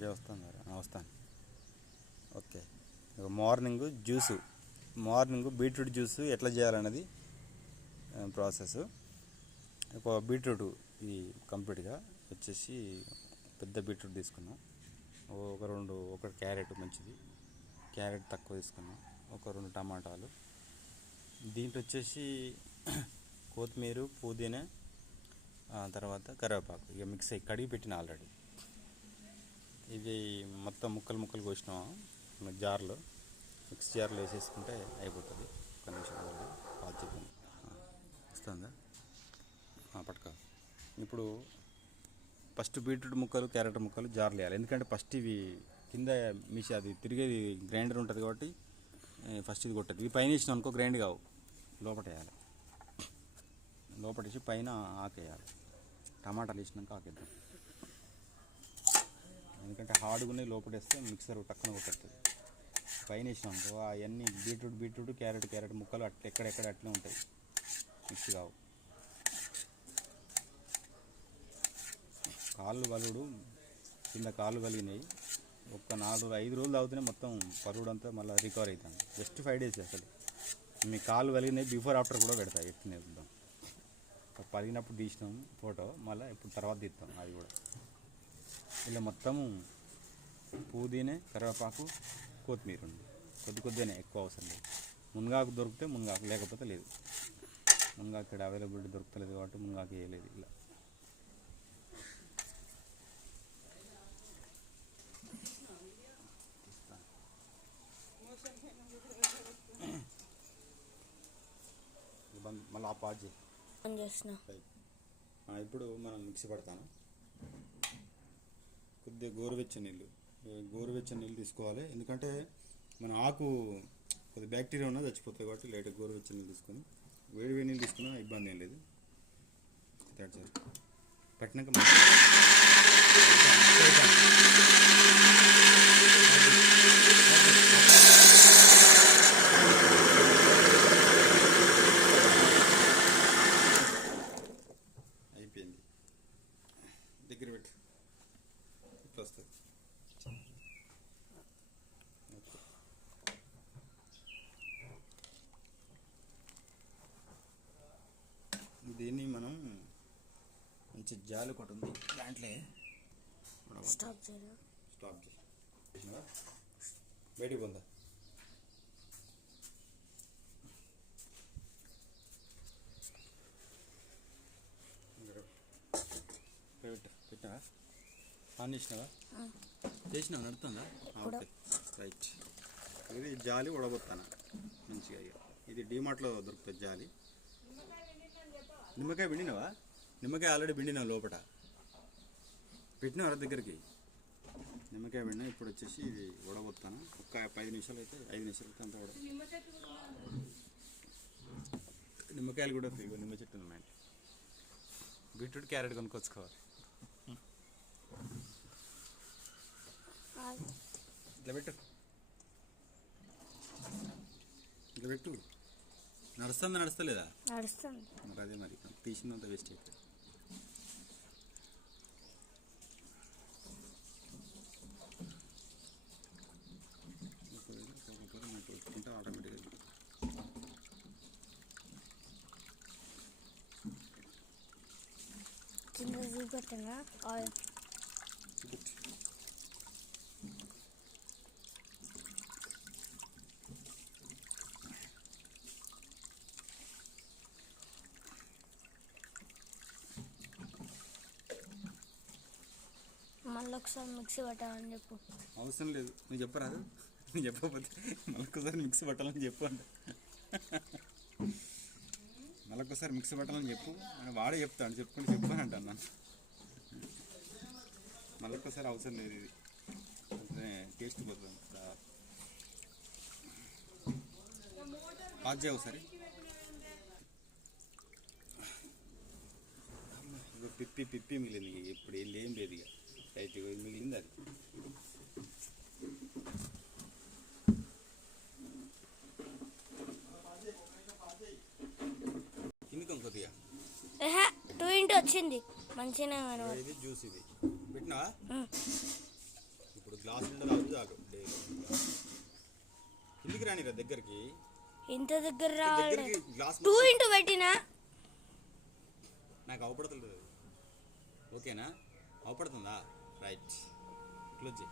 Video వస్తాను. Okay, morning beetroot juice ఎట్లా చేయాలన్నది ప్రాసెస్. ఒక బీట్రూట్ ఇది కంప్లీట్గా వచ్చేసి పెద్ద బీట్రూట్ తీసుకున్నాం. ఒక క్యారెట్ మంచిది, క్యారెట్ తక్కువ తీసుకున్నాం. ఒక 2 టమాటాలు. దీంట్లో వచ్చేసి కొత్తిమీర, పుదీనా, తర్వాత కరివేపాకు ఇక మిక్స్ అయ్యి కడిగి పెట్టిన ఆల్రెడీ. ఇది మొత్తం ముక్కలు కోసినాం జార్లో, మిక్స్ జార్లో వేసేసుకుంటే అయిపోతుంది. ఒక నిమిషం పాత చెప్పండి వస్తుందా పట్టుక. ఇప్పుడు ఫస్ట్ బీట్రూట్ ముక్కలు, క్యారెట్ ముక్కలు జార్లు వేయాలి. ఎందుకంటే ఫస్ట్ ఇవి కింద అది తిరిగేది గ్రైండర్ ఉంటుంది కాబట్టి ఫస్ట్ ఇది కొట్టదు. ఇవి పైన వేసినాం అనుకో గ్రైండ్ కావు, లోపల వేయాలి. లోపల వేసి పైన ఆకేయాలి. టమాటాలు వేసినాక ఆకేద్దాం, ఎందుకంటే హార్డ్గా లోపల వేస్తే మిక్సర్ టక్కన కొట్టేస్తుంది. పైన వేసినాం అనుకో అవన్నీ బీట్రూట్ క్యారెట్ ముక్కలు ఎక్కడెక్కడ అట్లే ఉంటాయి, మిక్స్ కావు. కింద కాళ్ళు కలిగినాయి. ఒక 4-5 రోజులు తాగుతూనే మొత్తం పరుగుడంతా మళ్ళీ రికవర్ అవుతాను. Just 5 days. అసలు మీ కాళ్ళు కలిగినాయి బిఫోర్ ఆఫ్టర్ కూడా పెడతాయి. ఎట్లనే చూద్దాం, పలిగినప్పుడు తీసినాం ఫోటో, మళ్ళీ ఇప్పుడు తర్వాత తీస్తాం. అది కూడా ఇలా మొత్తము పుదీనా, కరివేపాకు, కొత్తిమీర ఉంది. కొద్దిగానే, ఎక్కువ అవసరం లేదు. మునగాకు దొరికితే మునగాకు, లేకపోతే లేదు. మునగాకు ఇక్కడ అవైలబిలిటీ దొరుకుతలేదు కాబట్టి మునగాకు వేయలేదు. ఇలా మళ్ళీ ఆ పాజ్ చేసిన. ఇప్పుడు మనం మిక్సీ పడతాను. కొద్దిగా గోరువెచ్చని నీళ్ళు తీసుకోవాలి. ఎందుకంటే మన ఆకు కొద్దిగా బ్యాక్టీరియా ఉన్నా చచ్చిపోతుంది కాబట్టి లైట్గా గోరువెచ్చని నీళ్ళు తీసుకొని, వేడి నీళ్ళు తీసుకున్నా ఇబ్బంది ఏం లేదు. పెట్టినాక అయిపోయింది. దగ్గర పెట్టి ఇట్లా వస్తుంది. దీన్ని మనం మంచి జాలి ఒకటి ఉంది దాంట్లో స్టాప్ చేసి బయటికి పొందా. పెట్టినా ఆన్ చేసినావా? చేసినావా? నడుతుందా? Okay, right. ఇది జాలి ఉడగొత్తాను మంచిగా. ఇది డీమార్ట్లో దొరుకుతుంది జాలి. నిమ్మకాయ పిండినావా? నిమ్మకాయ ఆల్రెడీ పిండినావు, లోపల పెట్టినావా దగ్గరికి? నిమ్మకాయ పిండినా. ఇప్పుడు వచ్చేసి ఇది ఉడగొత్తాను. ఒక 5 నిమిషాలు అయితే 5 నిమిషాలు అయితే అంతా ఉడక. నిమ్మకాయలు కూడా ఫ్రీ, నిమ్మ చెట్టు ఉంది మా ఇంట్లో. బీట్రూట్ క్యారెట్ కొనుక్కొచ్చుకోవాలి. ఇట్లా పెట్టు. నడుస్తలేదా? నడుస్తుంది. మరి అదే, మరి తీసినంత వేస్ట్ అవుతుంది. ఆటోమేటిక్గా చూపెట్టంగా మళ్ళీ ఒకసారి మిక్సీ పట్టాలని చెప్పు. అవసరం లేదు, నువ్వు చెప్పరాదు. నువ్వు చెప్పకపోతే మళ్ళొకసారి మిక్సీ పట్టాలని చెప్పు అంట. మళ్ళొకసారి మిక్సీ పట్టాలని చెప్పు అని వాడే చెప్తాను. చెప్పని అంటాను నన్ను. మళ్ళొకసారి అవసరం లేదు, ఇది టేస్ట్ పోతుంది. పాజ్ చేయవు సరే. పిప్పి మిగిలింది. ఇప్పుడు ఏం లేదు ఇక, రైట్ మిగిలింది. అది కిందికి కొద్దిగా 2 ఇంటూ వచ్చింది మంచిగా. ఇది జ్యూస్ ఇది పెట్టినా ఇప్పుడు గ్లాస్ నిండా తాగుతూ చాలు డైలీ. కిందికి రానిరా దగ్గరికి, ఇంత దగ్గర రావాలి. దగ్గరికి గ్లాస్ 2 ఇంటూ పెట్టినా నాకు అవపడతలేదు. ఓకేనా? అవపడుతుందా? రైట్, క్లోజ్ చేయి.